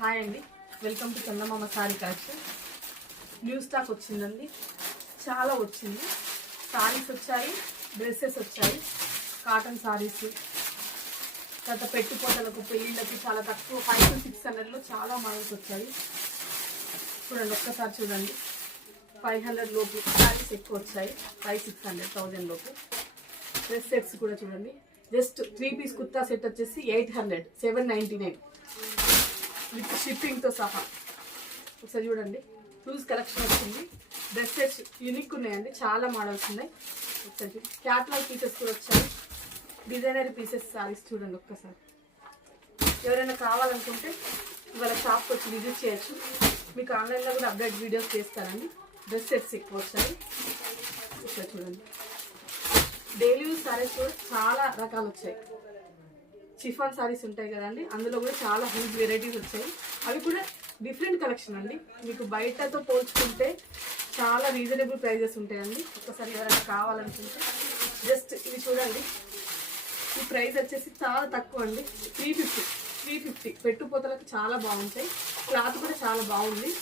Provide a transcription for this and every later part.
Hi అండి, welcome to Chandamama sorry collection. New stock వచ్చిందండి, చాలా వచ్చింది. సారీస్ వచ్చాయి, డ్రెస్సెస్ వచ్చాయి, కాటన్ సారీస్, తర్వాత పెట్టుకోతలకు పెళ్ళిళ్ళకి చాలా తక్కువ 500 to 600లో చాలా మోడల్స్ వచ్చాయి. చూడండి, ఒక్కసారి చూడండి, 500 లోపు సారీస్ ఎక్కువ వచ్చాయి, 500-600 1000 లోపు. డ్రెస్ సెట్స్ కూడా చూడండి, జస్ట్ 3 పీస్ కుర్తా సెట్ వచ్చేసి 800 799 విత్ షిప్పింగ్తో సహా. ఒకసారి చూడండి, లూజ్ కలెక్షన్ వచ్చింది. డ్రెస్సెస్ యూనిక్ ఉన్నాయండి, చాలా మోడల్స్ ఉన్నాయి. ఒకసారి క్యాట్లాగ్ పీసెస్ కూడా వచ్చాయి, డిజైనర్ పీసెస్ సారీస్ చూడండి. ఒక్కసారి ఎవరైనా కావాలనుకుంటే ఇవాళ షాప్కి వచ్చి విజిట్ చేయొచ్చు. మీకు ఆన్లైన్లో కూడా అప్డేట్ వీడియోస్ చేస్తానండి. డ్రెస్ సెట్స్ ఎక్కువ వచ్చాయి. ఒకసారి చూడండి, డైలీ యూజ్ సారీస్ కూడా చాలా రకాలు వచ్చాయి. షిఫాన్ సారీస్ ఉంటాయి కదండి, అందులో కూడా చాలా హ్యూజ్ వెరైటీస్ వచ్చాయి. అవి కూడా డిఫరెంట్ కలెక్షన్ అండి. మీకు బయటతో పోల్చుకుంటే చాలా రీజనబుల్ ప్రైజెస్ ఉంటాయండి. ఒక్కసారి ఎవరైనా కావాలనుకుంటే జస్ట్ ఇది చూడండి. ఈ ప్రైస్ వచ్చేసి చాలా తక్కువ అండి, 350 పెట్టుపోతలకు చాలా బాగుంటాయి. క్లాత్ కూడా చాలా బాగుంది.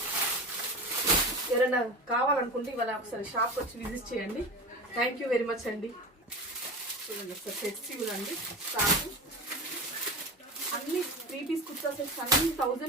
ఎవరైనా కావాలనుకుంటే ఇవాళ ఒకసారి షాప్ వచ్చి విజిట్ చేయండి. థ్యాంక్ యూ వెరీ మచ్ అండి. చూడండి, ఒకసారి సెట్స్ చూడండి. స్టాక్ అన్ని 3 పీస్ కుర్తా సెట్స్ అన్ని 1000